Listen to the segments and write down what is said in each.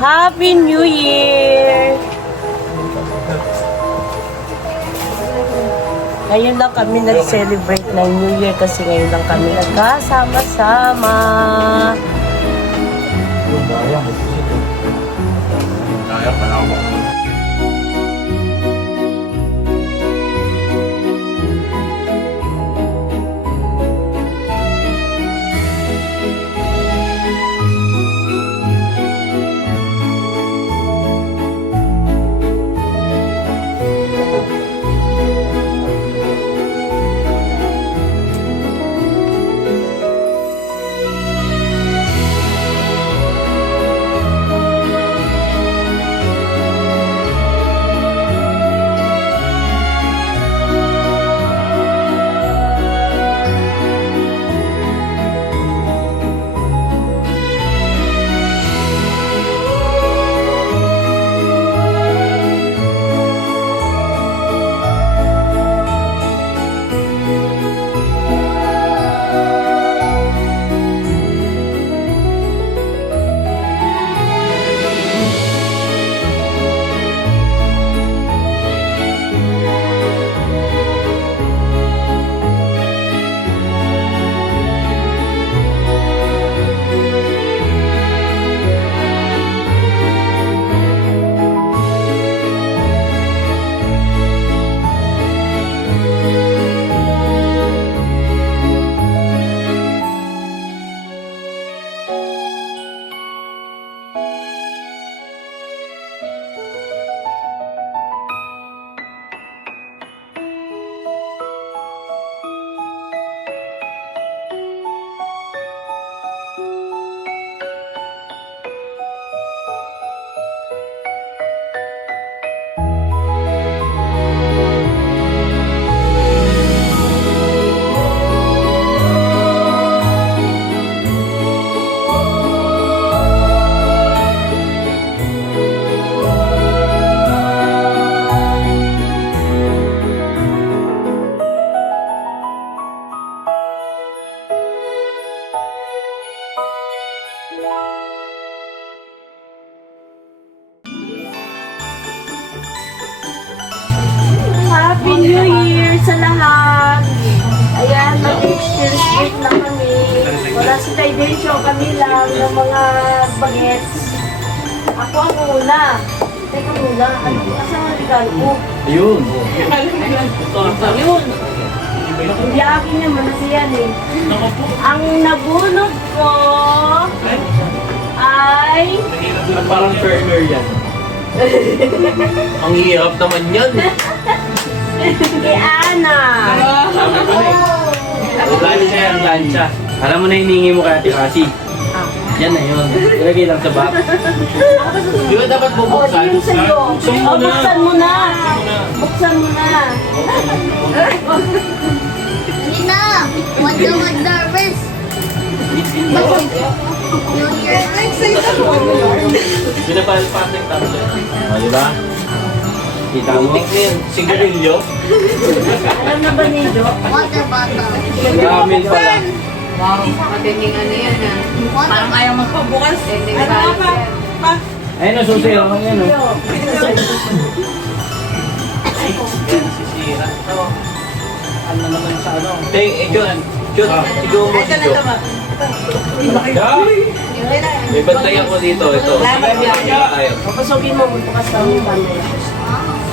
Happy New Year! Ngayon lang kami nag-celebrate ng New Year kasi ngayon lang kami nagkasama-sama. Kaya pa ako. Happy New Year sa lahat! Ayan, mag-exchange gift na kami. Wala si Taidencio, kami lang ng mga bagets. Ako ang una. Teka muna, ano ang regalo ko? Ayun. Yun. Hindi akin naman kasi yan eh. Ang nabunod ko ay... Parang firmer yan. Ang hirap naman yan. Kay Ana. Sabi ko na eh. Lansya yan, lansya. Alam mo na hiningi mo kay Ate Cassie. Yan na yun. Ilagay lang sa bag. Di ba dapat O, bubuksan? yun sa'yo. Buksan mo O, na. buksan mo na. Buksan mo na. Hindi na! Huwag na mag-nervous! New Year! Pinapalpas ng tatlo. O, di ba? Kita mo? Sigarilyo? Alam na ba ni Jo? Water bottle! Ramen pala. Wow, matinding ano yan ah. Parang ayaw magpabukas. Tinding size yan. Ayun, nasusi ako yan, oh. Sisira. Ano naman sa ano? John, siguro mo si John. May bantay ako dito, ito. Ayaw. Papasugin mo, bukas na mo ba na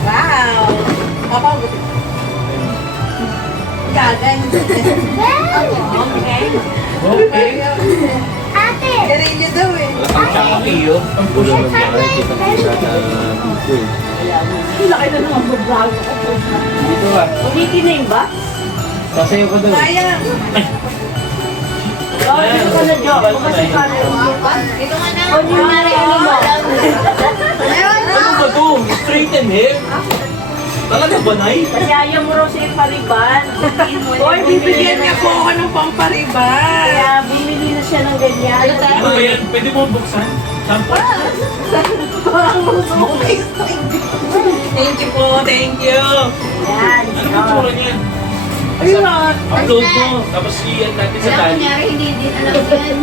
Wow! Papa, gagan. Okay. Okay. Ate! Garilyo daw eh. Wala kang chaki, oh. Ang gulo ng nakakita ko sa pool. Laki na naman babago ko. Dito ka. Ulitin na yung box? Sasayo ka doon. Sayang. Oh, dito ka na, Jo. Bukas yung camera mo. Ito nga na. O, yung ano mo. Meron na! Ano ba to? Straighten hair? Talaga ba, Nay? Kasi ayaw mo raw siya pariban. Hoy, bibigyan niya po ako ng pampariban. Kaya bumili na siya ng ganyan. Ano ba yan? Pwede mo buksan? Sample? Thank you po, thank you. Yan. Ano ba tura niyan? Ayun. Upload mo. Tapos i-add natin sa Alam tali. kunyari, hindi din alam yan.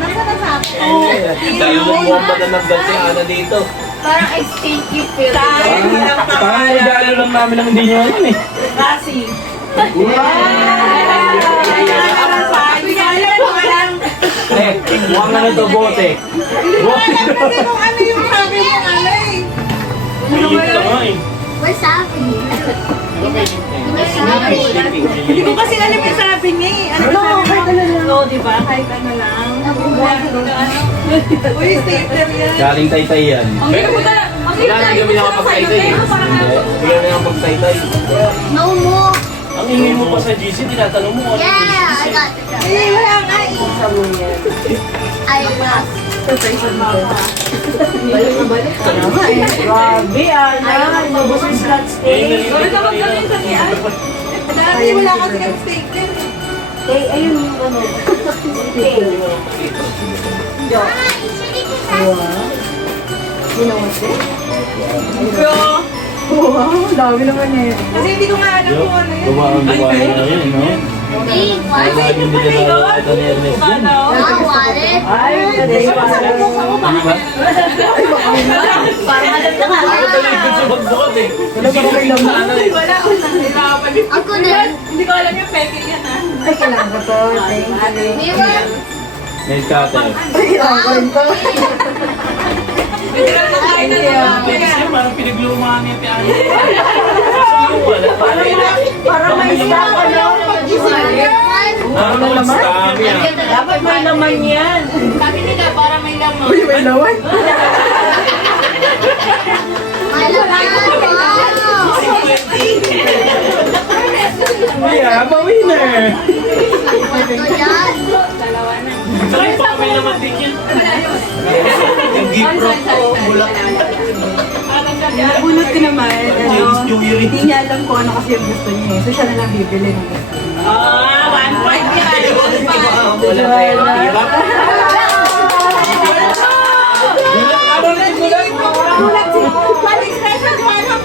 Nasa na sa akin? Oo. Dalawang bomba na nagdal si Ana dito. Parang exchange gift yun. Parang regalo lang namin ang hindi nyo yun eh. Kasi. Eh, mukhang ano to, bote. Bote to. Kung ano yung sabi mo ano eh. Pilit ka nga eh. Wasabi. Hindi ko kasi alam yung sabi niya eh. Ano ba sabi mo? No, di ba? Kahit ano lang. Uy, stapler yan. Galing taytay yan. Ang hirap mo talaga. Ang Wala, hindi kami nakapagtaytay eh. Hindi kami nakapagtaytay. No more. Ang ingay mo pa sa GC, tinatanong mo ano yung Yeah, I GC. got it. Eh, wala nga eh. I love. Grabe, Ana. Inubos yung scotch tape. Ulit ako kami sa tiyan. Dati wala kasi kami stapler eh. Eh, ayun yung ano. Tape. Ah, actually, kasi Bro. Wow, dami naman eh. Kasi hindi ko nga alam kung ano yun. Gumawa na yun, no? big Ay, one. lagi hindi nila nakakita ni Ernest yun. I want it. Ay, Ano ba? Parang alam na nga. Ako talagang sa magbukat eh. Sige, na ano eh. Wala ko na. Nahirapan din. Ako din. Hindi ko alam yung peke yan ha. Ay, kailangan ko to. Mirror. Nail cutter. Hindi ka lang tayo na naman. Kasi parang pinaglumaan niya piano. Para may stock, ano? Parang may laman. Dapat may laman yan. Sabi nila para may laman. May laman? May laman. Wow. Yeah, I'm a winner. Ito yan. Saka pa may laman din yun. Yung gift wrap ko, bulak. Bunot ko naman. Ano, New Year. hindi niya alam kung ano kasi yung gusto niya eh. So siya na lang bibili ng gusto niya. 1 point yan. Wala tayo. Hirap. Bulat si One expression, one of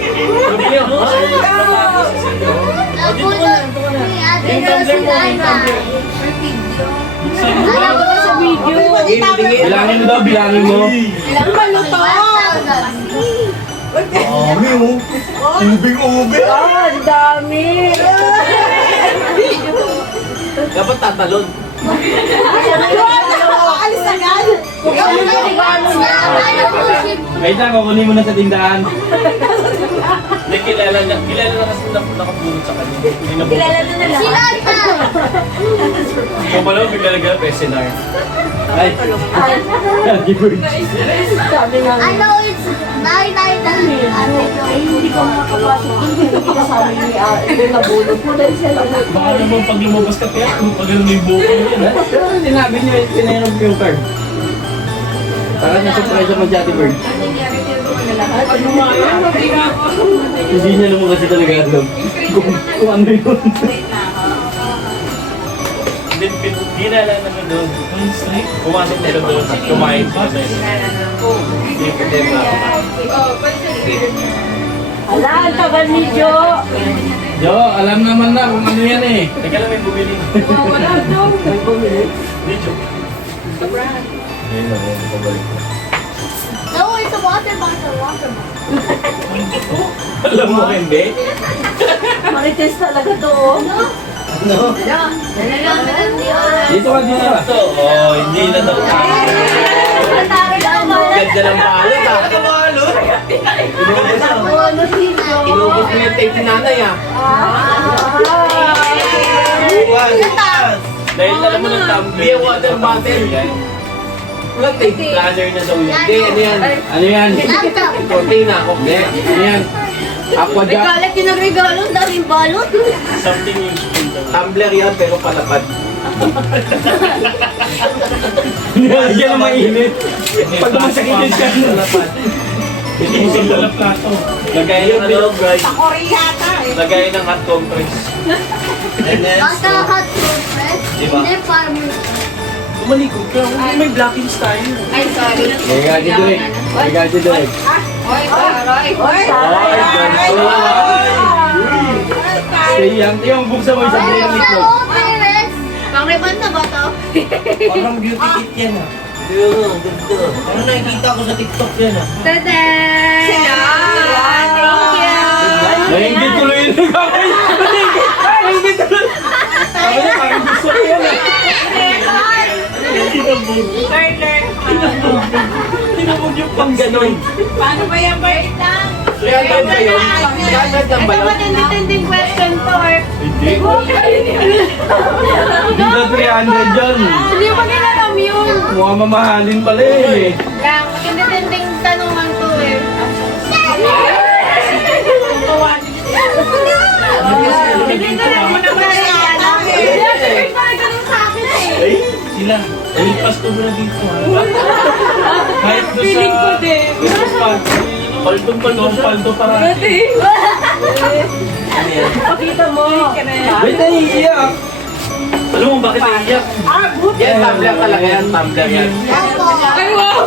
Nabunod ni Ate Rosilana. Alam ko sa video. Bilangin mo daw, bilangin mo. Ilang maluto? 1,000. Dami oh. Ubing-ube. Ah, ang dami. Dapat tatalon. Alis agad. Wait lang, kukunin mo na sa tindahan. Hindi, kilala na kasi nakabunod sa kanya. Hindi na bunod. Sinata. Kung pala, bigla nagala, Pesinar. Ay, Gibbard. Sabi nga, I know it's 999. ay, hindi ko makapasok dun. Hindi kasama ni yung nabulog ko dahil siya lang. Baka naman pag lumabas ka kaya, kung pag may buko yun, ha? Pero sinabi niyo, pinainom ko yung card. Para na surprise ako Jati Bird. Hindi niya naman kasi talaga alam kung ano yun. Hindi na alam naman doon. Pumasok nila doon at kumain sa mesa. Hindi ko din na. Ala, ang tagal ni Jo. Jo, alam naman na kung ano yan eh. Teka lang, may bumili. Wala daw. May bumili. Hindi, Jo. Ayun na, ayun, pabalik ko. No, it's a water bottle. Water bottle. Alam mo hindi? Marites talaga to. oh. No? Dito ka dito. Oo, hindi na daw. Ganda ng balot ah. Balot? Inubos na. Ano si Jo? Inubos mo yung tape ni nanay ah. Dahil alam mo ng Beer water bottle. Wala tape. planner na daw yun. Hindi, ano yan? Ano yan? Laptop. Cortina. Hindi, ano yan? Aqua Jack. Galit yung nagregalo. Ang daming balot. Something useful daw. Tumbler yan pero palapad. Nilalagyan ng mainit. Pag masakit siya. Palapad. Hindi mo sila plato. Lagay yung ano, guys. Koreata eh. Lagay ng hot compress. And then, Basta hot toothbrush. Diba? Hindi farmer. Tumalikod ka. May blockings tayo. Ay, sorry. Lagay ka direct. Lagay ka direct. Oy, Roy. Oy, Stay young. Yung buksan mo isang Ay, yung sa itlog. parents. Pang-riban na ba to? parang beauty kit yan ah. Yun, ganda. Ano nakikita ko sa TikTok yan ah. Tada! Thank you! Nainggit tuloy yung nagkakay. Nainggit tuloy. Sabi na, parang gusto ko yan eh. Tinabog yung pang ganon. Paano ba yan, Bert? 300 ba yun? 300 lang ba Ito yun? matindi-tinding question to eh. Hindi. Hindi na 300 dyan. Hindi mo nilalam yun. Mukhang mamahalin pala yun eh. Lang, matindi-tinding tanungan to eh. Hindi na lang mo naman Ay, Sila. Ay, pasto mo na dito ah. Kahit doon sa... Feeling ko din. Christmas party. Paldo para. Ano yan? Pakita mo. Wait, naiiyak. Alam mo bakit naiiyak? Yan, tumbler talaga yan. Tumbler yan. Ay, wow!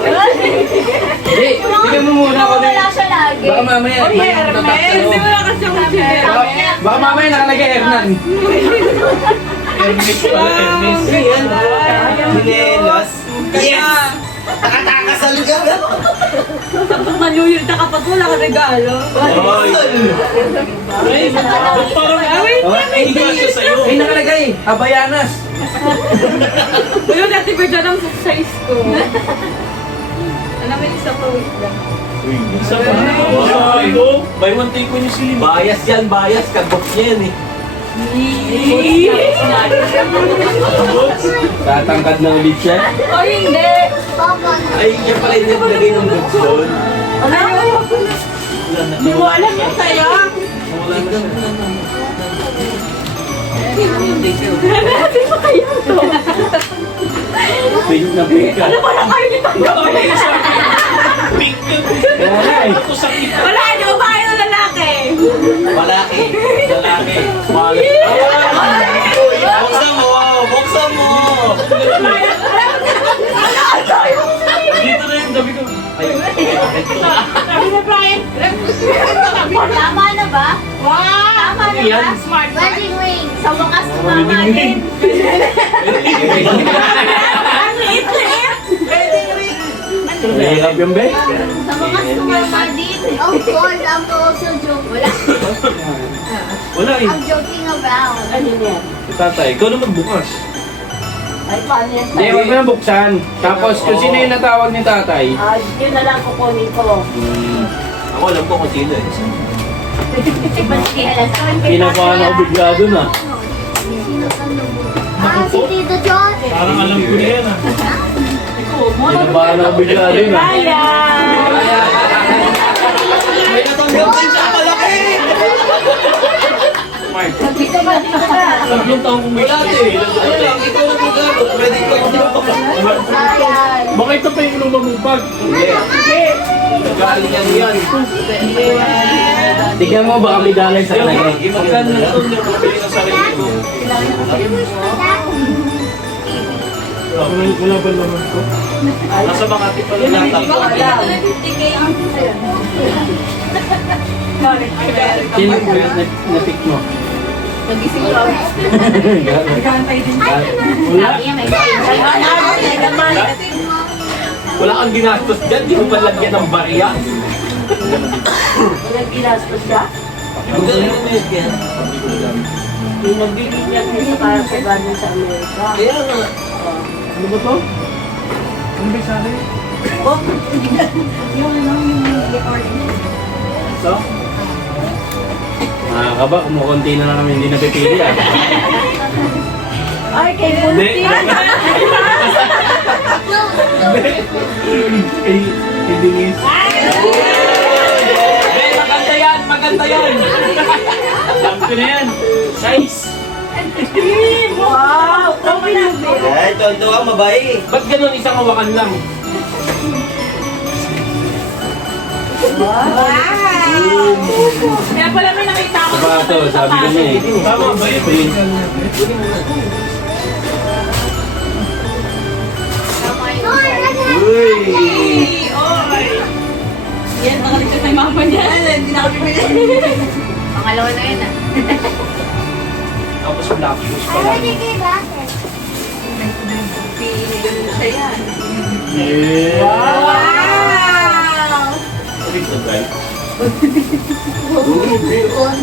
Hindi, tingnan mo muna ako na. Wala siya lagi. Baka mamaya, Oy, Hermes! Hindi mo lang kasi yung Baka mamaya nakalagay Hernan. Hermes pala, Hermes. Yan. Minelas. Yes! Nakataka sa lugar. Manuyod na kapag wala ka regalo. Ay, parang ay, hindi siya sa'yo. Ay, nakalagay. Habayanas. Wala dati ba dyan ang size ko? Alam mo yung isa pa, wait lang. Isa pa. Ito, buy one take one yung silim. Bias yan, bias. Kagok niya yan eh. Tatangkad na ulit siya. O hindi! Ay, yan pala yung nilagay ng goods doon. Ano? Hindi mo alam yung saya? Wala na siya. Hindi mo kaya to. Pink na pink ka. Ano ba na kayo nito? Pink yun. Kaya nga eh. Ako sa kita. Wala, di ba ba yung lalaki? Malaki. Lalaki. Malaki. Buksan mo! Buksan mo! Dito na yung gabi ko. Sabi na Brian. Tama na ba? Wow! Tama na ba? Yan. Smart. Wedding ring. Sa wakas tumama din. Ang liit-liit. Mahirap yung be. Sa wakas tumama din. Of course, I'm also joking. Wala. Wala eh. I'm joking about. Ano yan? Tatay, ikaw na magbukas. Ay, paano yan? Hindi, huwag mo na buksan. Tapos kung sino yung natawag ni tatay. Yun na lang kukunin ko. Ako alam ko kung sino eh. Pinakuhaan ako bigla dun ah. Si Tito John. Parang alam ko na yan ah. Pinabahan ako bigla dun ah. Kaya! May natanggap din siya malaki! Smart. Dito ba? Dito ba? Tatlong taong kung may dati. Ayun lang, ikaw na magagawa. Pwede ko yung Ayan. Baka ito pa yung lumamupag. Hindi. Galing yan yan. Tignan mo, baka may dalay sa kanay. Magkano na ito yung mabili ng sarili ko? Wala ba naman ko? Nasa Makati pala natanggap. Sino na-pick mo? Nagising ko. Nagkantay din. Wala. Wala kang ginastos dyan, di mo pa lagyan ng barya. Walang ginastos ka? Ang galing ng net yan. Yung nagbili niya kayo para sa galing sa Amerika. Kaya nga. Ano ba to? Ano ba sa akin? Yung recording. So? Kaba, kumukunti na lang kami, hindi napipili ah. Ay, kay Bunti! Hindi is. Hey, maganda yan, maganda yan. Alam ko na yan. Size. Wow! Tama na! Ay, tonto ka, mabae. Ba't ganun isang hawakan lang? Kaya pala may nakita ko. Sapato, sabi ko na eh. Tama ba yun? Uy! Yan, nakaligtas na yung mama niya. Hindi na kami bili. Pangalawa na yun ah. Tapos black shoes I pa lang. already gave glasses. Ganun siya yan. Yeah. Wow!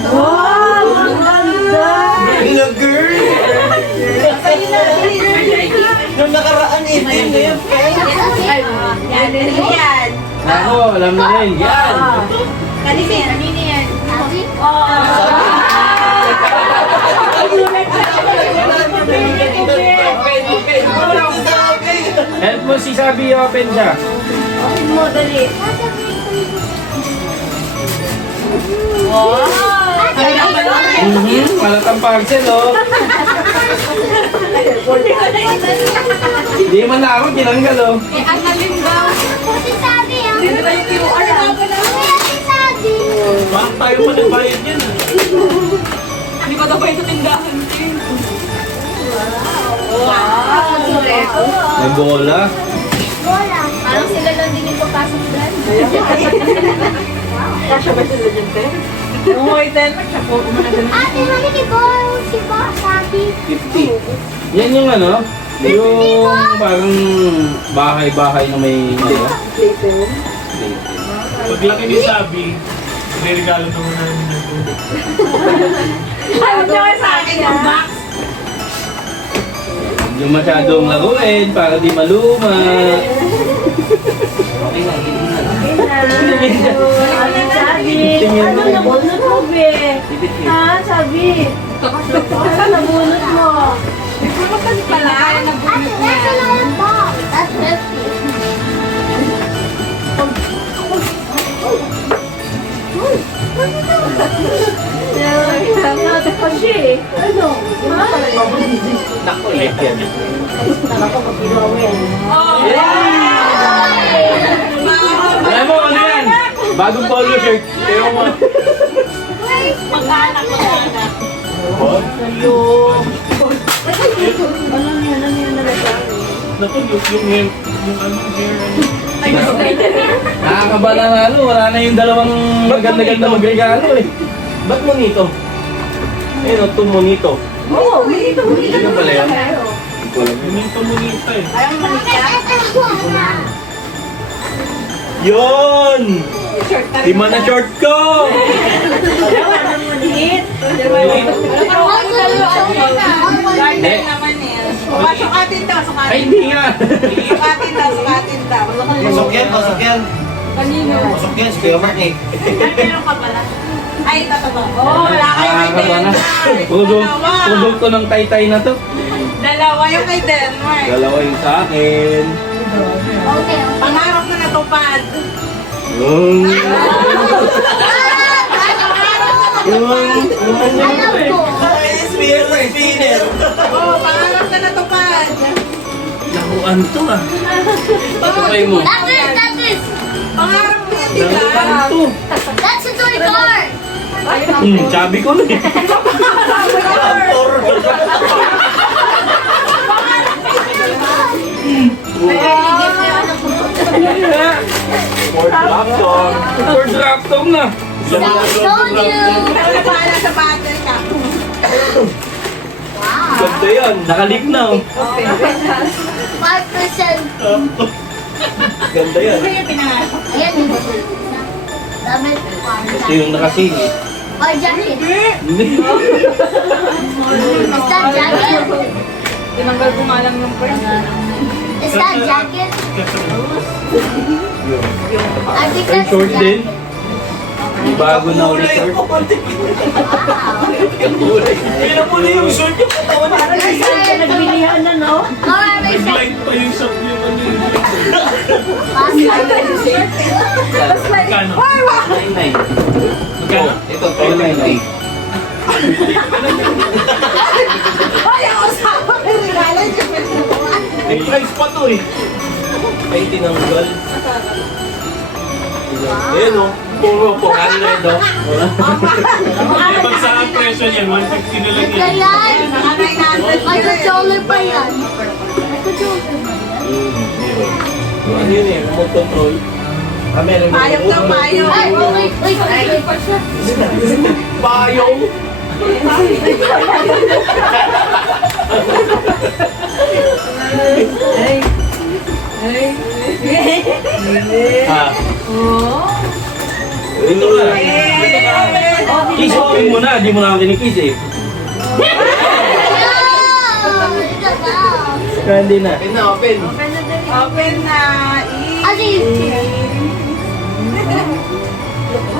Wow! Ang ganda! Hello, girl! Sa'yo na, Nung nakaraan, itim na yan. Yan, yan. Ako, alam na rin. Yan! Kanina yan, kanina yan. Help mo si Sabi open siya. Open mo, dali. Malatang parcel, oh. Hindi man na ako tinanggal, oh. Eh, ang alin daw. Si Sabi, ah. Hindi ba yung QR? Kuya, si Sabi. Bakit tayo pa nagbayad yan? Hindi pa daw ba yung sa tindahan, Tim? Wow! Sureto. May bola. Bola. Parang sila lang din yung papasok dyan. Kasya ba sila dyan, te? Oo, iten. Magsapo ko muna dun. Ate, mami ko si Sabi. 50. Yan yung ano, yung parang bahay-bahay na may ano. Playpen. Paglaki ni Sabi, may regalo naman namin ng tubig. Ano nyo sa akin yung box? Yung masyadong laruin para di maluma. Okay na, yun na. Sabi, ano nabunot mo, be? Ha, sabi? Ano nabunot mo? Ano kasi pala? Ate, that's a lot of balls. That's 50. Nata pa siya eh. Ano? Ha? Naku, ulit yan. Naka mag-gawin. Alam mo, ano yan? Bagong polo shirt. Pero mo. Mag-anak. Oh, Ano yan? Ano yan nalagay? naku, yung hair, yung ano, hair, ano. Nakakabala nga ano, wala na yung dalawang maganda-ganda magregalo eh. Ba't mo nito? Eh, no, tumonito. Oo, dito. Ano pala yan? Yung tumonito eh. Ayaw manikya. Yun! Lima na short ko! Ano mo dit? Garden naman eh. Sukatin daw, Ay, sukatin. hindi nga. Sukatin daw, sukatin daw. Pasok yan, pasok yan. Kanino? Pasok yan, si Kuya Mark eh. Ay, meron ka pala. Ay, totoo. Oo, wala kayo kay Nakakaba na. Denmark. Produkto ng taytay na to. Dalawa yung kay Denmark. Dalawa yung sa akin. Okay. Pangarap na natupad. Yung... Alam ko. SBL na spinner. Oo, pangarap na natupad. Laruan to ah. Ito mo. That's it. Pangarap mo yan, di Laruan ba? to. That's a toy car. Sabi ko na eh. Ford Raptor. Ford Raptor na. Told you. Ikaw na bahala sa battle ka. Wow. Ganda yan. Nakalik na oh. 5%. Ganda yan. Kaya pinangarap. Ayan. Damit. Ito yung nakasili. Or jacket. Hindi. Is that jacket? Tinanggal ko nga lang yung first. Is that jacket? I think Ay, that's short din. jacket. Bago na ulit short. Wow. Kailan mo na yung short yung katawan niya. Parang saan ka nagbilihan na, no? Alright, may set. Nag-light pa yung shop yung ano yung Magkano? 99. Magkano? Ito, 299. Ay, ang usawa ko yung regalo. May price pa to eh. Ay, tinanggal. Ayan o. Puro po. Ano na ito? Pag sa presyo niyan, 150 na lang yan. Ganyan. Mga 900 May controller pa yan. May controller pa yan. Ano yun eh? Remote control. Meron mo. Payong daw, payong. Ay, wait. Payong. Ay, Ah. Dito ka. Dito ka. Kiss, open mo na. Di mo na ako kinikiss eh. Kaya hindi na. Open na.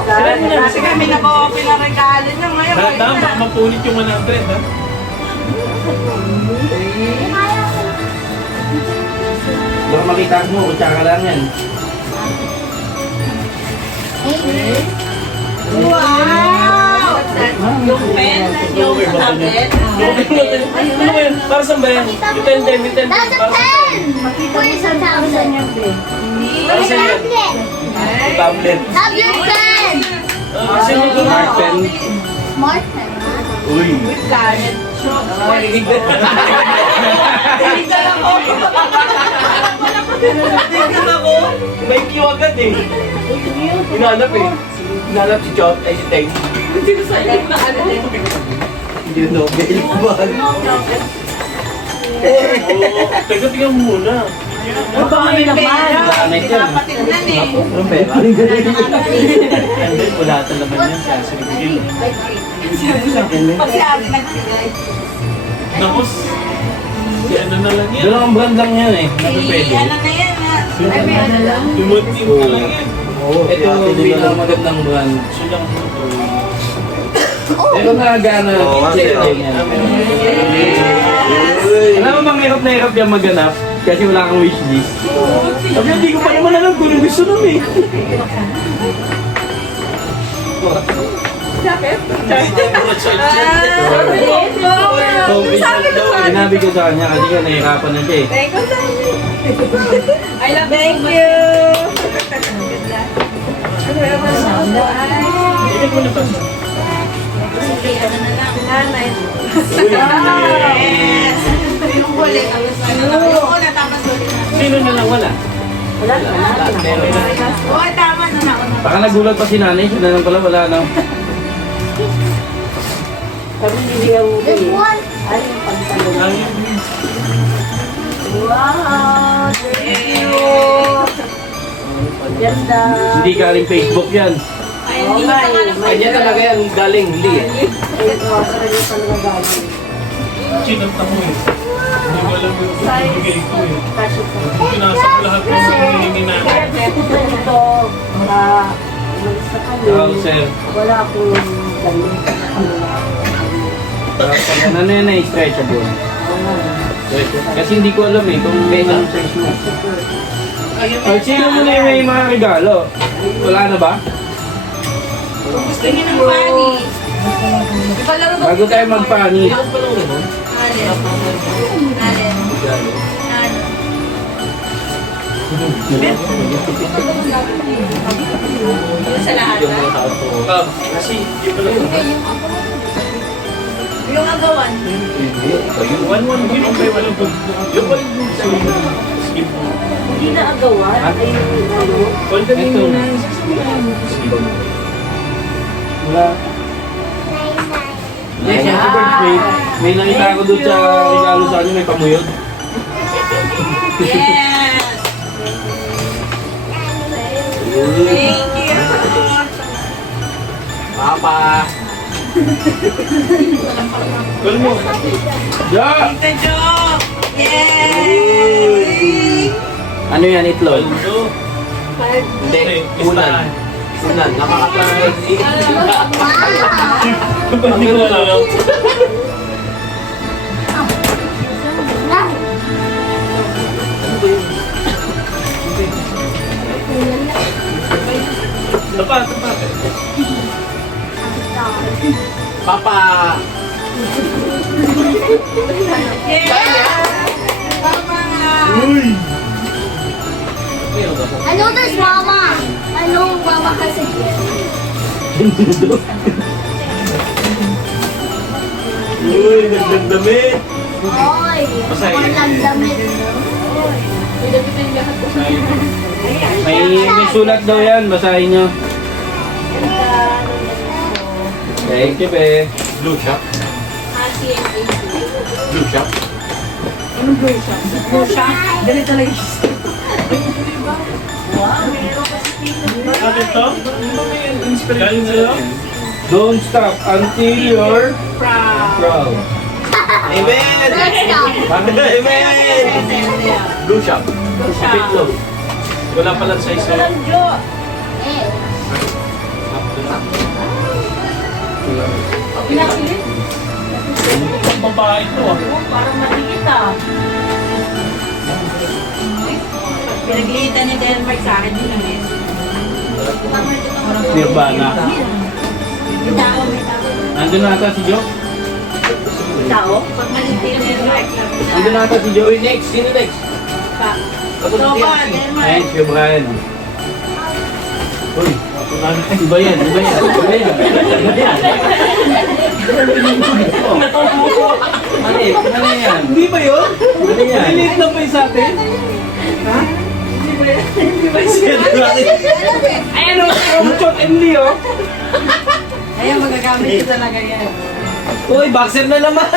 Sarap mo na. Kasi kami nag-open ang regalo niya ngayon. Tama, baka mapunit yung 100, ha? Baka makita mo, kutsaka lang yan. Wow! Yung pen, yung tablet. Ano ba yun? Para saan ba yan? Yung 10, 10, 10. That's a pen! Where's the tablet? Para saan yan? Tablet. Tablet pen! Kasi yung smart pen. Smart pen. Uy. Planet. Tingnan ako. May Q agad eh. Hinanap eh. Hinanap si Chot, ay si Teng. Hindi na Nobel. Teka, tingnan mo muna. Ano ba kami naman? Bakit yan? Patignan eh. Anong pera? Wala talaman yan. Sasabihin. Pag si Ate nagbigay. Nakos. Si ano na lang yan. Dalawang brand lang yan eh. Naku pwede. Ano na yan ha? Ay, may ano lang. Tumutin na lang yan. Ito yung pinakamagandang brand. Siya lang mo to. Pero nagana. Check din yan. Alam mo bang hirap na hirap yung maganap? Kasi wala kang wishlist. Sabi hindi ko pa naman alam kung ano gusto nun eh. Sabi ko sa Sinabi ko sa kanya kasi ka nahihirapan na siya eh. Thank you, Sandy. I love Thank you. Ibig mo na ba? Sige, ano na lang. Nanay. Yes. Yung huli. Yung una, tapos huli na. Sino na lang wala? Meron na. Oo, tama na na. Baka nagulat pa si nanay, siya na lang pala wala na. Kami bibigyan mo This eh. one. Ano yung pantalon? Ang Wow! Thank you! Ganda! Hindi galing Facebook yan. Ay, hindi ko pangalan. Kanya talaga yan galing Lee. Ay, wow, talaga talaga galing. chinanta mo eh. Hindi ko alam yung bibigay ko eh. Kasi po. Pinasa ko lahat ng hinihingi namin. Kaya ito, umalis na kami. Wow, sir. Wala akong damit. Ano yan eh, stretchable. Kasi hindi ko alam eh kung may anong size mo. Or sino mo na yung may mga regalo? Wala na ba? Gusto niyo ng pani. Ipalaro ba? Bago tayo magpani. Alin? Alin? Ano? Yung sa lahat ha? Kasi hindi pala ko. Yung agawan. One din ang kayo alam ko. Yung pala yung skip mo. Hindi na agawan. Ay, ano? All the Ito na. Wala. May nakita ako doon sa regalo sa kanya, may pamuyod. Yes! Thank you! Papa! Call mo. Ja! Tita Jo! Yay! Ano yan, itlog? Aldo. Hindi, ulan. Ulan, nakakapanood. Hindi ko alam. Tapat, tapat. Papa! Yeah! Tama! I know there's mama. I know mama has a gift. Uy, nagdamdamit. Oy, Masaya. walang damit. May sulat daw yan, basahin nyo. Thank you, be. Blue shop. Blue shop. Ano siya? Dali talaga siya. to? Galing sa'yo? Don't stop until you're proud. Amen! Amen! Blue shop. Kapit lo. Wala palang size sa'yo. Walang Jo. Pinakilit. Ang babae to ah. Parang maliit ah. Pinaglitan ni Denmark sa akin din eh. Nirvana. Nandun na ata si Jo. Tao? Pag malitin ni Denmark, Nandun na ata si Jo. Uy, next! Sino next? Soba, Denmark. Ayun, si Brian. Uy, iba yan, iba yan. Iba yan. Iba yan. Ano yan? Hindi ba yun? Ano yan? Maliit lang pa yung sa atin? Ha? Hindi ba yung Ayan o, Chot and Leo. Ayun, magagamit ko talaga yan. Uy, boxer na naman!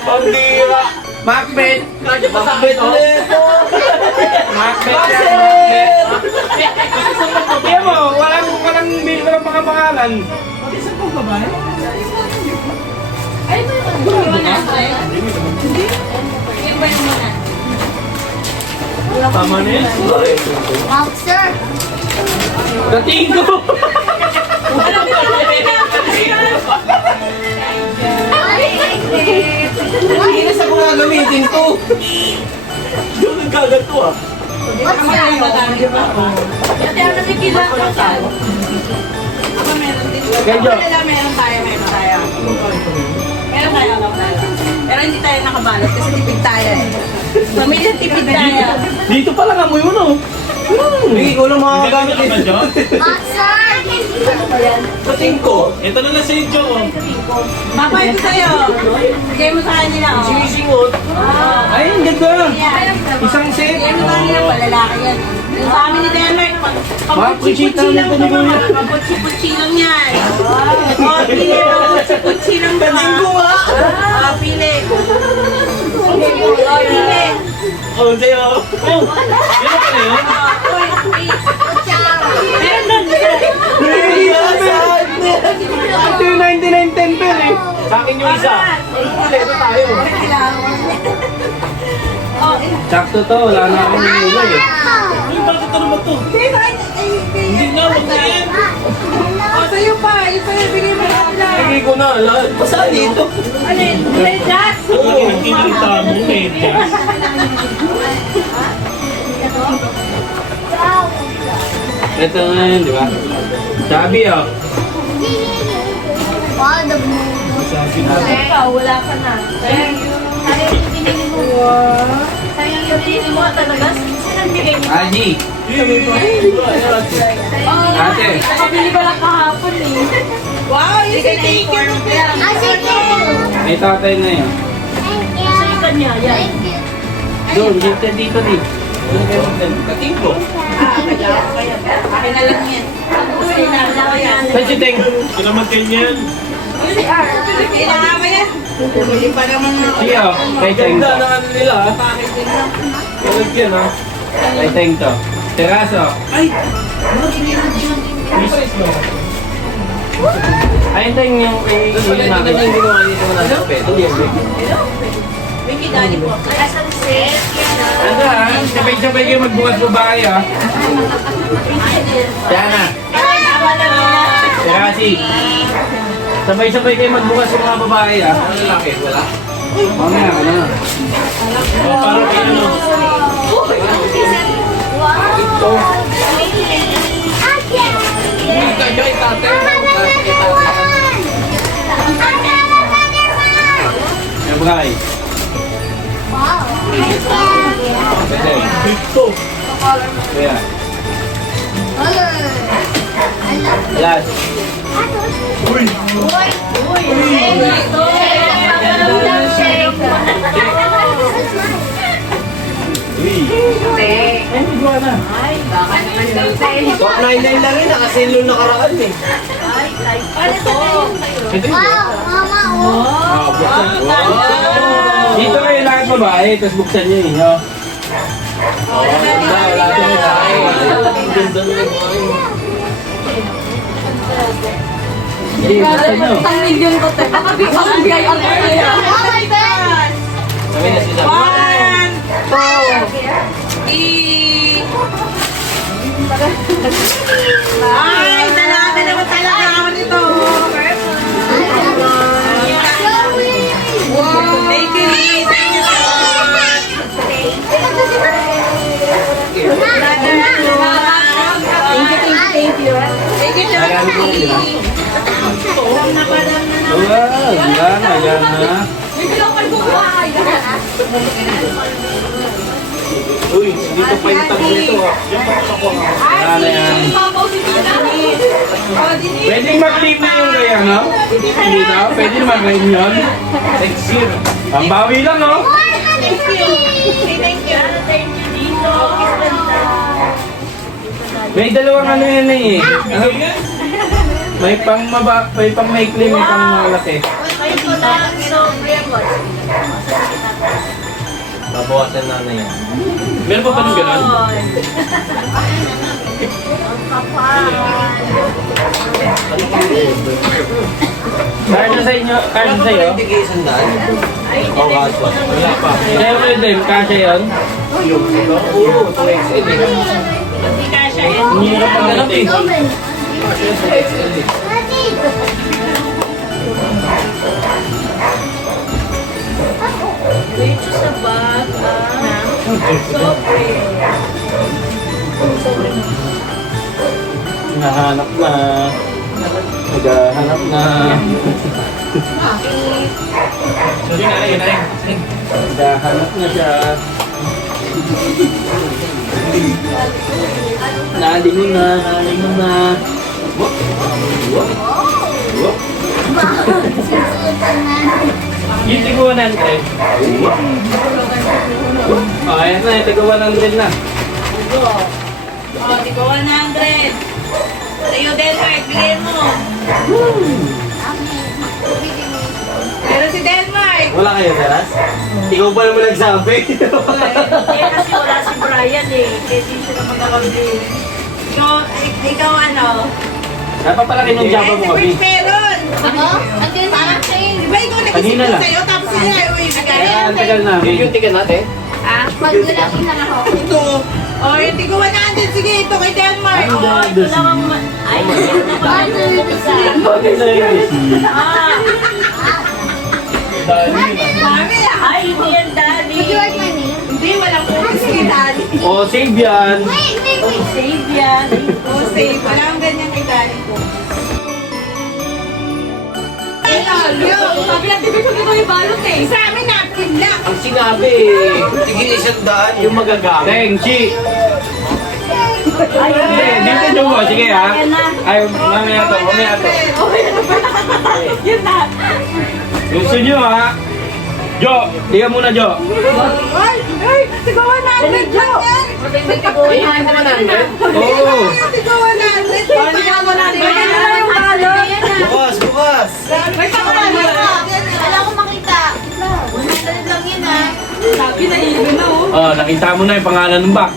Pambira! Macbeth. Macbeth ulit! Macbeth yan, Macbeth. Kaya mo, walang mga pangalan. Ay, ba yung muna? Hindi? Yung ba yung muna? Tama na yan. Boxer. Dating ko. Hindi na sa mga gamitin ko! Yung nagkagato ah! What's that? Ate, ano nakikilang ko sa? Ako meron din. Ganyo. Ako nila meron tayo. Meron tayo, pero hindi tayo nakabalot kasi tipid tayo eh. Pamilya tipid tayo. Dito pa lang amoy mo, no? Hindi ko lang mga gamit Ano ba, ito. Jo? Boxer. Pating ko! Ito na lang sa'yo, Jo. Papa, ito sa'yo. Bigay mo sa kanila, oh. Sinisingot! Ay, ang ganda. Yan. Isang set. Bigay mo sa kanila, palalaki yan. Yung sa amin ni Denmark, Putsi-putsi lang lang ito po ni mga. Kuya. Putsi-putsi lang yan. O, pili. Putsi-putsi lang ba? Pating ko nga! O, pili. O, pili. Oh, sa'yo! Oh! Yan pala yun? Meron doon. Saan? Ito yung 9910 pen eh. Sa akin yung isa! Ito tayo! Sakto to, wala na akong nilay eh. Uy, bakit ano ba to? Hindi na, wag na yan. O, sa'yo pa. Yung sa'yo, bigay mo lahat lang. Lagay ko na! Lahat pa saan dito? Ano yun? Medyas? Lagi ng kinita mo, medyas. Ito nga yun, di ba? Sabi oh. Wow, the moon. Ikaw, wala ka na. Sayang yung binili mo. Sayang yung binili mo talaga. Sinang bigay mo? Aji. Ate. Nakabili ba lang kahapon eh? Wow, yung sa ticket. Ah, sige. May tatay na yun. Thank you. Sa ikan niya, yan. Thank you. Doon, dito dito din. Pating ko! Akin na lang yan. Gusto na lang yan. Saan si Teng? Ito naman ganyan. Kailangan mo yan. Bumili pa naman ng Siya, kay Teng Ganda to. na ano nila ha? package din lang. Lalagyan ha? Kay Teng to. Teraso. Ay, Teng yung kay Doon pala yung yung namin. yung ginawa dito na sa peto. Vicky, dali po. Asan si? Ano ha? Sabay-sabay kayo magbukas babae ha. Diana. Terasi. Sabay-sabay kayo magbukas ng mga babae ha. Ano lalaki? Wala? Mamaya, ano na. Oh, parang kay ano. Hindi ka joy tatay. Sabay. Wow. Pwede. Dito. Kaya. Last. Uy! Uy. Ay, gawa na. Pop 99 lang rin. Nakasale yung nakaraan eh. Ito yun. Wow, mama, oh. Ah, buksan. Dito kayo lahat babae, tapos buksan nyo yun. Isang million ko tayo. Baka BIR ko tayo. Oh my God! Kami na sila. 1, 2, 3. Ay, dalaga naman talaga ako nito. Wow. Thank you, Liz. Thank you so much. Thank you. Thank you, Johnny. Ayan na. May pinapal ko ba? Uy, dito pa yung tag nito ah. Yan pa ako. Ayan na yan. Pwedeng mag-leave na yung gaya, no? Hindi na? Pwede naman mag-leave yun. Next year. Ang bawi lang, no? Thank you. Thank you. Thank you dito. May dalawang ano yan eh. May pang maikli, may pang malaki. May ito lang. So, Kuya Boss. Babawasan na na yan. Meron pa ba nung gano'n? Ang kapal. Kaya na sa inyo, kaya na sa iyo? Ay, hindi rin ko na Wala pa. Kaya mo din, kasya yun? Hindi kasha yun. Hindi na pang ganap eh. Dito sa bag, sobre. Nahanap na. Naghahanap na. Sige na rin, Naghahanap na siya. Nalingon na, nalingon na. Yung tigo 100. Oh, ayan na, yung tigo 100 na. Oh, di ko 100. Sa'yo, Denmark, bilhin mo. Pero si Denmark. Wala kayo, Teras? Ikaw pa naman nagsabi. Eh, kasi wala si Brian eh. Kaya di siya naman nakabili. Ikaw ano? Dapat pala kinunjaba mo kami. Meron. Ako? Andyan na akin. Di ba ikaw Kanina nag-isip lang. sa'yo tapos sila ay uwibigay? Kaya ang tagal namin. Yung ticket natin? Ah, Maglalaki lang ako. ito. Oh, yung tigo 100. Sige, ito kay Denmark. Ang Oh, ito lang ang... Ay, yan naman. Okay sa English. Ah, Mami ah. ay, hindi yan, Daddy. Would you like my name? Hindi, walang pulis kay Daddy. O, save yan. Wait, wait, wait. Save yan. Oh, safe. Wala akong ganyan kay Daddy ko. Sabi lang, tibig ko dito yung balot eh. Sa amin, napkin lang. Ang sinabi, tigil 100 yung magagamit. Teng, Chi. Ay, Hindi, dito nyo mo. Sige ha. Ayan na. Ay, mamaya to, mamaya to. Okay, ano ba nakakatakot yun na? Gusto nyo ha? Jo, tingnan muna Jo. Ay, tigo 100 lang yan. Iinan ko 100? Oo. Tigo 100. Hindi ka 100. May na lang yung balot. Bukas, bukas. May pakabalot ka. Wala akong makita. 100 lang yun ah. Sabi na hilo na oh. Oh, nakita mo na yung pangalan ng box.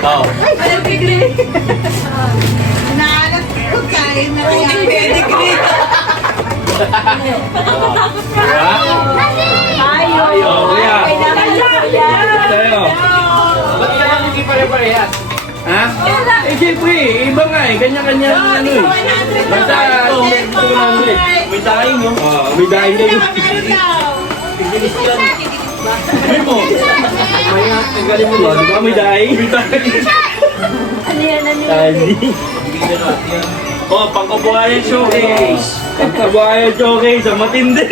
Oh. Walang degree. Naalat ko kain na kaya pedigree. Diba? Tayo. Oh, kuya. Kailangan na kuya. Sa'yo. Ba't ka lang hindi pare-parehas? Ha? Eh, siyempre, iba nga eh. Kanya-kanya ang ano eh. Basta, ito namin eh. May tayo no? Oh, may dahil kayo. Meron daw. Sabi mo. May galing mo ba? Di ba may dahil? May dahil. Ano yan, ano yan? Dahil. Oh, pangkabuhayan showcase. Pagkabayan showcase, ang matindi.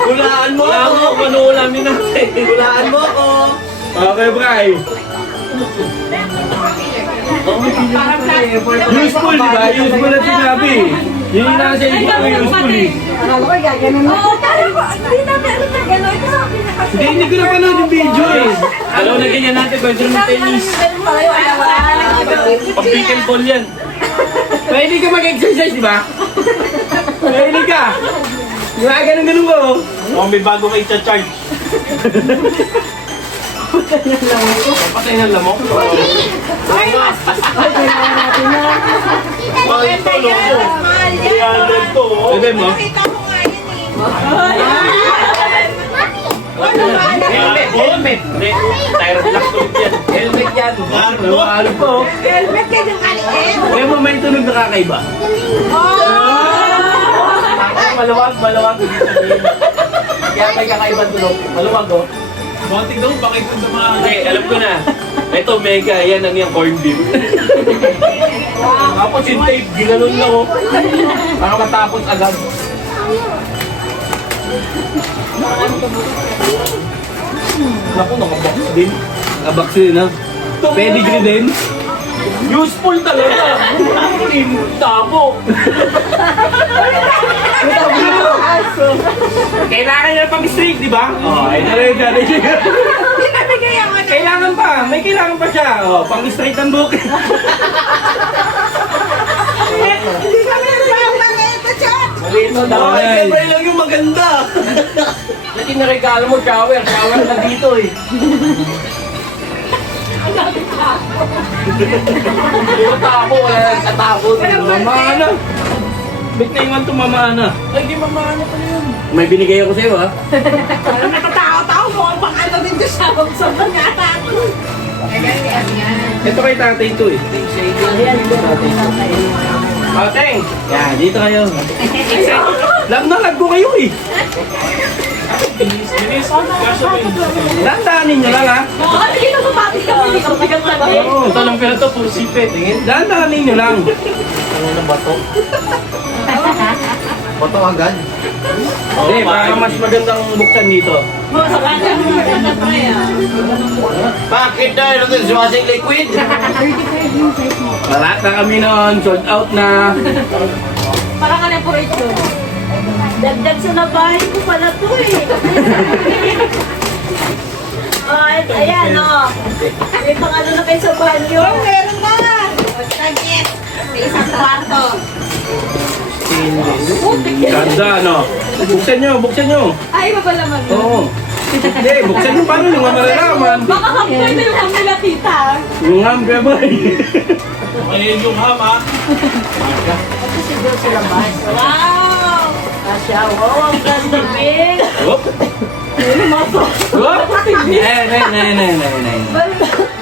Hulaan mo ako. Ano ulamin natin? Hulaan mo ako. Okay, Bray. Useful, di ba? Useful na sinabi. Yun yung nasa isip ko, useful eh. Oo, tayo ba? Hindi natin ano na gano'n. Ito sa akin na kasi. Hindi ko na panood yung video eh. Alam na ganyan natin, pwede naman tennis. Pag-pick and ball yan. Pwede ka mag-exercise, di ba? Pwede ka. Yung ganun-ganun ko. Oh, may bago kayo cha-charge. Patay ng lamok. Kailangan natin na. Mahal to, loko. 300 to. oh. Bebe mo? Nakita ko nga yun eh. Helmet. Hindi. Tire black tulad yan. Helmet yan. Ano po? Helmet ka ng kaliit. Kaya mo may tunog na kakaiba. Maluwag. Kaya may kakaibang tunog. Maluwag oh. Konting daw, bakit ito mga... Hindi, alam ko na. Ito, mega. Yan ang yung corn beef. Tapos yung tape, ginanon lang oh. Para matapos agad. Naku, nakabox din. Nakabox din ha. Pedigree din. Useful talaga. Tabo. Kailangan niya pang straight, di ba? Oo, ay talaga. Pinabigay ako na. Kailangan pa. May kailangan pa siya. Oh, pang straight ang book. Hindi kami nagpapakita siya. Malito daw. Siyempre lang yung maganda. Lagi na regalo mo, shower. Shower na dito eh. Puro tapo, wala nang katapo. Mamana. Ba't na yung tumamana? Ay, di mamana pala yun. May binigay ako sa'yo ha. Parang natatakot-tao mo. Pang ano din ko siya. Sa mga Ito kay tatay ito eh. Ayan, tatay. Tatay! Yan, dito kayo. Lag na lag ko kayo eh. Bilis, gasoline. Dandanin nyo lang ha. Sige na bumati ka. Hindi ka bigang sabi. Oo. Ito lang pala to, full sipit. Dandanin nyo lang. Boto agad. Hindi, para mas magandang buksan dito. Sa kanya mo maganda pa yan. Bakit na ito sumasing liquid? Lahat na kami noon, sold out na. Parang ka na po ito. Dagdag sa nabahay ko pala to eh. Ayan o. May pang ano na kayo sa banyo. Oh, meron na. Sagit. May isang kwarto. Ganda, no? Buksan nyo. Ay, mapalaman mo. Oo. Hindi, buksan nyo paano nyo nga malalaman. Baka kapoy na yung kamila tita. Yung ham ka ba eh. Ayun yung ham, ha? Kasi siguro sa labas. Wow! Asya, wow, ang ganda, Pink. Whoop. Ano maso? Whoop. Nay.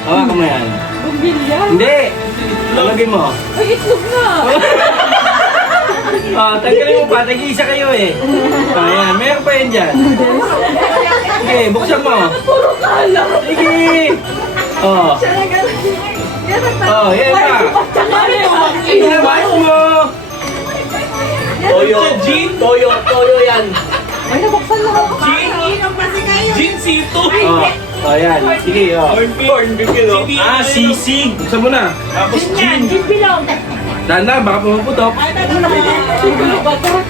Hawakan mo yan. Bumbilya. Hindi. Talagin mo. Ay, itlog na. Tanggalin mo pa. Tag-iisa kayo eh. Ayan, meron pa yan dyan. Sige, buksan mo. Puro kala. Sige. Yan pa. Ilabas mo. Toyo. Toyo yan. Ay, nabuksan na ako. Inom kasi kayo. Gin Sito. Yan. Sige, Corn beef yun, oh. sisig. Buksan mo na. Tapos gin. Gin bilog. Dahan baka pumuputok. Siguro ba ito?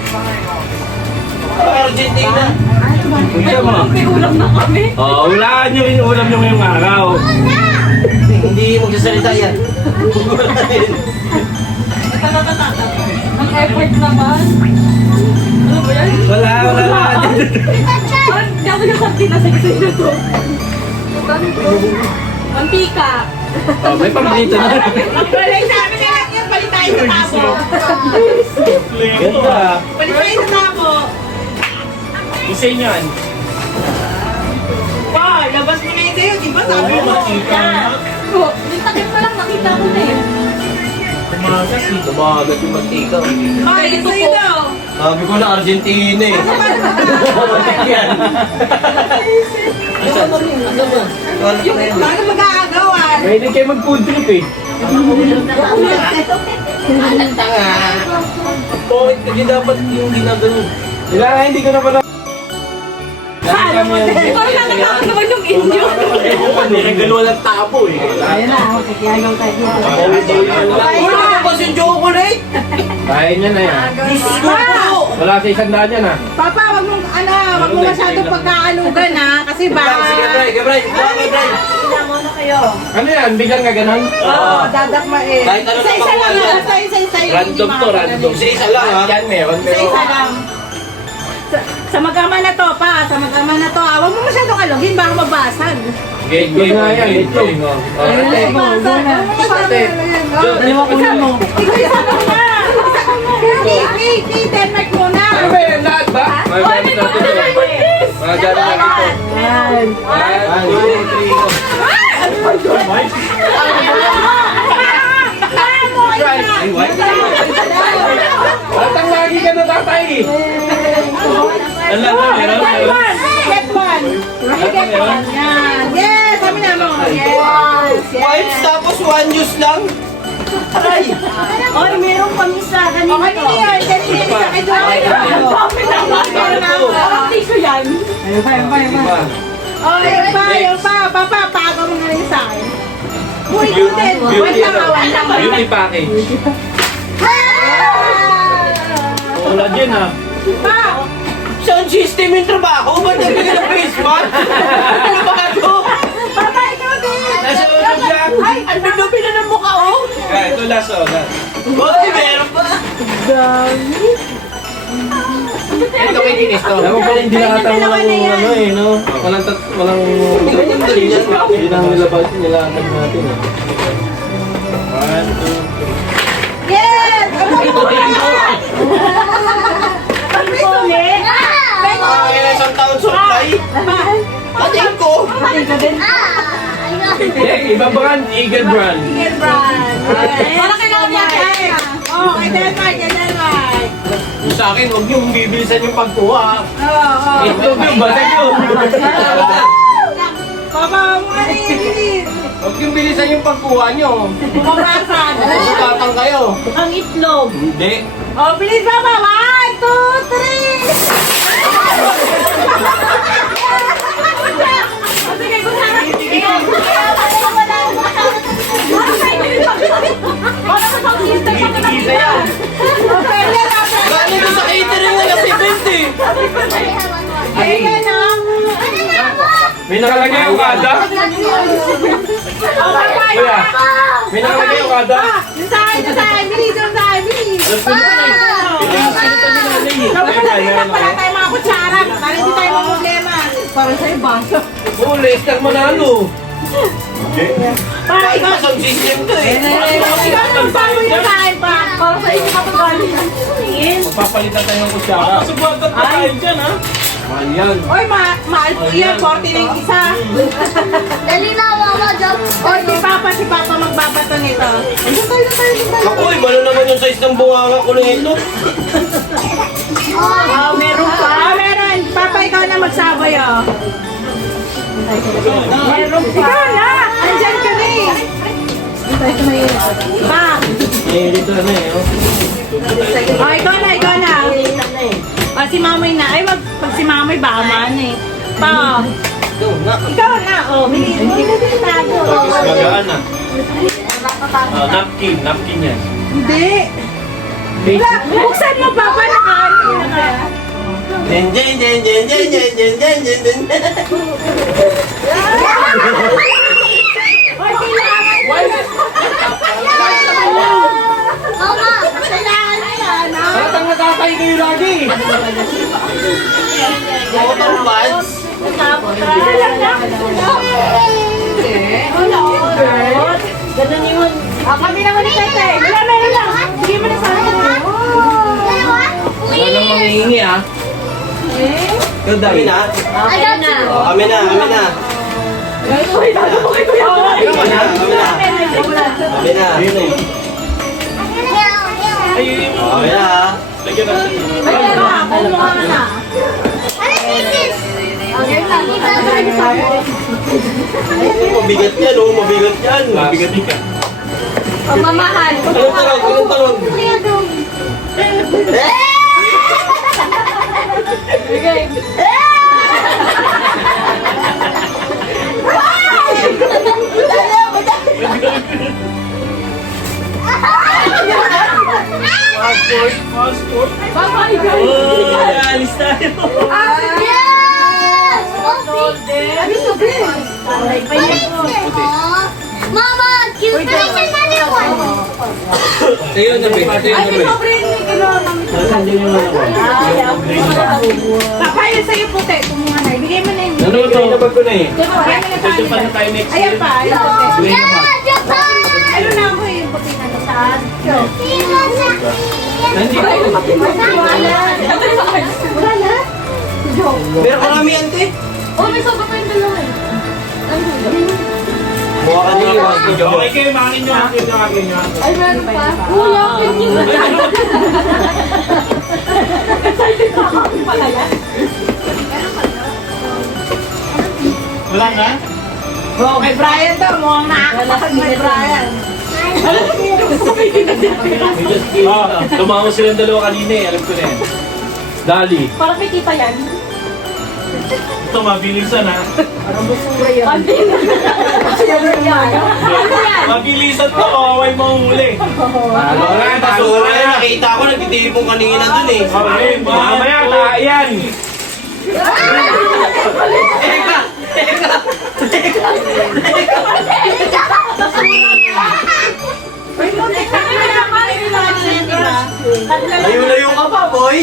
Argentina. Buksan mo. May ulam na kami. Ulaan nyo yung ulam nyo ngayong araw. Hindi magsasalita yan. Ang effort naman. Ano ba yan? Wala. Hindi ako yung sartina sa gusto nyo to. Mantika. May pamilito na. Ang balay namin na lang yan. Balik tayo sa tabo. Ganda. Balik tayo sa tabo. Isa yan. Wow, labas mo na yun sa'yo. Di ba sabi mo? Oh, yung takip pa lang nakita ko na eh. Tumagas, eh. Tumagat yung mantika. Ay, ito sa'yo daw. Sabi ko na Argentina eh. Matik yan. Asan? Asan ba? Paano mag-aagawan? Pwede kayo mag-food trip eh. Alang tanga. Bakit kasi dapat yung ginagano? Kailangan hindi ko na pala. Paano mo din? Parang nakatawa naman yung inyo. Nirigalo lang tabo eh. Ayun na, magkakiyagaw tayo dito. Uy, nakabas yung chocolate! Kaya niya na yan. Wala sa 100 yan ah. Papa, wag mo masyadong pagkaalugan ha. Kasi baka... Sige, Bray. Bray. Ilang muna kayo. Ano yan? Biglang ka ganun? Oo, dadakma eh. Kahit ano na Isa-isa lang makuha ha. yan. Isa-isa lang. Random to, random. Isa-isa lang ha. Yan meron. Isa-isa lang. Sa mag-ama na to, pa. Sa mag-ama na to. Huwag mo masyadong alogin, baka mabasag. Game, game, game, game. Ay, mabasag. Huwag mo masyadong alogin. Isa mo. Isa mo na. Denmark muna. Ano ba yan? Lahat ba? Mga gamit natin ito. Mga gamit natin ito. Ayan. 1, 2, 3, Ay, white. Batang lagi ka na tatay. Ang lahat meron, meron. Get one. Get one. Yan. Yes, kami na mo. Yes. Wipes tapos one use lang. Aray! Oy, meron kami sa O, kanina yan. Kanina sa kay Joey. Parang tissue yan. Ayun pa. O, yung pa. Papa, pago mo na rin sa akin. Uy, Guten. Beauty One lang, one lang. Beauty package. Wala dyan ha. Pa, Sound system yung trabaho? Ba't nagbigay ng face mask? Ano ba ito? Papa, ikaw din. Nasa ulog lang. Ay, ang dami na ng mukha, oh. Ito last o, last. Buti meron pa. Ito kay Dinis to. Alam mo pala hindi nakata mo lang yung ano eh, no? Walang hindi lang nilabas natin eh. 1, 2, Yes! Ano mo yan? Kaya na isang taon supply. Pating ko. Eh, ibang brand, Eagle brand. Eagle brand. Wala kailangan niya, guys. Oh, kay Denmark, kay Denmark. Sa akin, huwag niyong bibilisan yung pagkuha. Oo. Ito yung basag yun. Papa, mga nililin. Huwag niyong bilisan yung pagkuha niyo. Pumasan. Bukatan kayo. Ang itlog. Hindi. Oh, bilis pa ba? 1, 2, 3. Sige, gumawa. Isa yan. Galing ko sa catering na kasi 20. Ayan na. May nakalagay yung kada? Kuya, may nakalagay yung kada? Yung sa akin, bilis, yung sa akin, bilis. Wala tayong mga kutsara. Para hindi tayo problema. Para sa'yo, baso. Oo, Lester Manalo. Para Kahit ikaw. pa sound system to eh. Ikaw nang bago yung sa akin pa. Para sa inyo kapagaling. Papalitan tayo ng kutsara. Subukan pa tayo dyan, ha? Mahal yan. Oy, mahal po yan. 40 na yung isa. Dali na, mama, jump. Oy, si Papa magbabato nito. Ayun tayo. Ako, iba na naman yung size ng bunganga ko na ito. Ah, meron pa. Ah, meron. Papa, ikaw na magsaboy, oh. Meron pa. Ikaw na! Andyan ka na eh! Pa! Eh, dito na eh. Oh. Oh, ikaw na! Oh, si Mamoy na. Ay, pag si Mamoy, baka man eh. Pa! Ikaw na! Oh, hindi na tago. Mas gagaan na. Napkin yan. Hindi! Wala! Buksan mo, Papa! Nakaano na kaya? Jen, jen, jen, jen, jen, jen, jen, jen, jen, jen. Oy, kailangan! Mama, Kailangan na yan, ha? Batang natatay kayo lagi. Motor pads. Ganun yun. Kami naman ni Tete. Wala, meron lang. Sige mo na sa akin. Wala nang manghihingi ah. Ikaw dami na. Ayun na. Kami na. Kami na. Kami na. Ayun eh. Kami na ah. Lagyan natin. Ayun na, kumuha na. Mabigat yan oh. Mabigat yan. Mabigat ka. Pagmamahal. Anong tawag? Anong tawag? Passport. Oh, alis tayo. Yes! Ano to, Bill? Mama, cute. Sa'yo na, Be. Sa'yo Ay, na, may Be. sobre yung Hindi naman ako. Papaya sa'yo puti. Kumuha na. Ibigay mo na yung... Nanoto. Nabag ko na eh. Di ba? Kaya na Ito pa na tayo next Ayan year. pa. Ayan pa. Yeah, Japan! Ano na ako yung puti na nasaan? Hindi ko. Wala na? Meron ka namin, ante. Oh, may sobra pa yung dalawa eh. Mukha ka din yung Okay kayo, makin nyo. Akin nyo. Ay, meron pa? Kuya, pwede yun. Wala na? Oh, kay Brian daw. Mukhang nakakasag kay Brian. Tumawag silang dalawa kanina eh. Alam ko na yan. Dali. Parang may kita yan. Ito, mabilisan ha. Mabilisan to, away mahuli. Basura na, nakita ko, nagtitipong kanina dun eh. Okay, Mamaya, yan. Layo-layo ka pa, boy.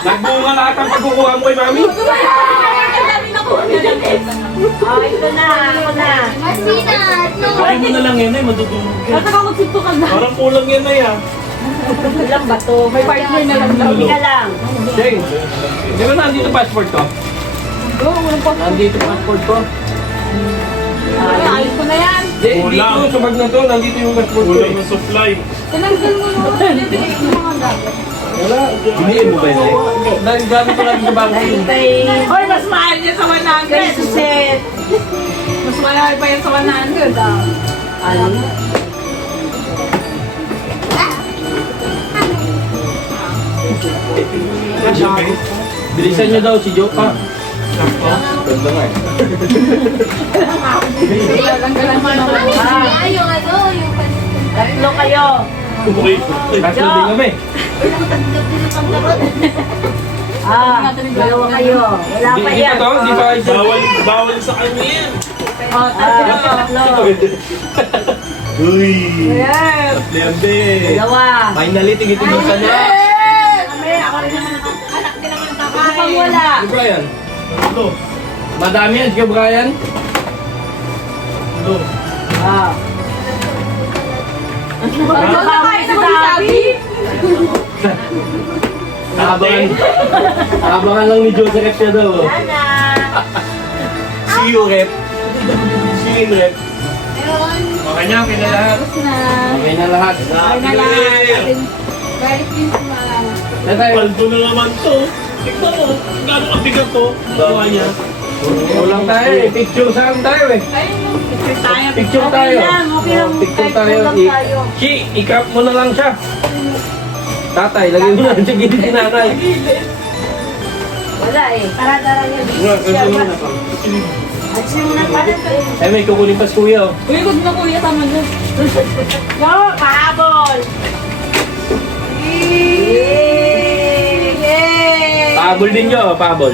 Nagbunga lahat ang pagkukuha mo kay mami. Ito na, ako na. Masina, no. Kaya mo na lang yan eh, madudulog yan. Basta ka magsuntukan na. Parang kulang yan na yan. Ilang ba to? May partner na lang daw. Hindi ka lang. Jeng, di ba nandito passport ko? Oo, walang pa. Nandito passport ko. Ay, ayos ko na yan. Hindi ko, sumag na to. Nandito yung passport ko Kulang eh. ng supply. Tinanggal mo no. Bibigay ko mga gamit. Wala. Hindi mo ba yun eh? Dahil gamit ko lang sa bangko yun. Hoy, mas mahal niya sa 100. Suset. Mas mahal pa yan sa 100. Alam mo? Bilisan nyo daw si Jopa. Ganda nga eh. Tatanggalan mo naman. Ah, yung ano, yung Tatlo kayo. Okay. Tatlo din kami. Dalawa kayo. Wala pa Di yan. pa to? Di pa kayo? Bawal sa kanya yan. Tatlo. Uy. Yes. Leande. Dalawa. Finally, tingin-tingin niya. Kami, ako rin naman ako. Anak din naman Ano kakain. pang wala? Si Brian. Ito. Madami yan. Si Brian. Ito. Nakakain naman ni Sabi. Abangan lang ni Joseph siya daw. Ana. See you, rep. See you, rep. Meron. Okay na, okay na lahat. Okay na lahat. Balik din sa mga... Na tayo. Paldo na naman to. Tignan mo, gaano kabigat to. Gawa niya. Kulang tayo eh. Picture saan tayo eh. Picture tayo. Picture Okay tayo. lang, okay lang. Picture Kahit tayo. kulang tayo. Chi, i-crop mo na lang siya. Tatay, lagay mo na sa gilid si nanay. Wala eh. Para yun. At siya muna Eh, may kukunin pa si kuya oh. Uy, kung na kuya, tama na. Yo, pahabol! Yay! Pahabol din nyo, pahabol.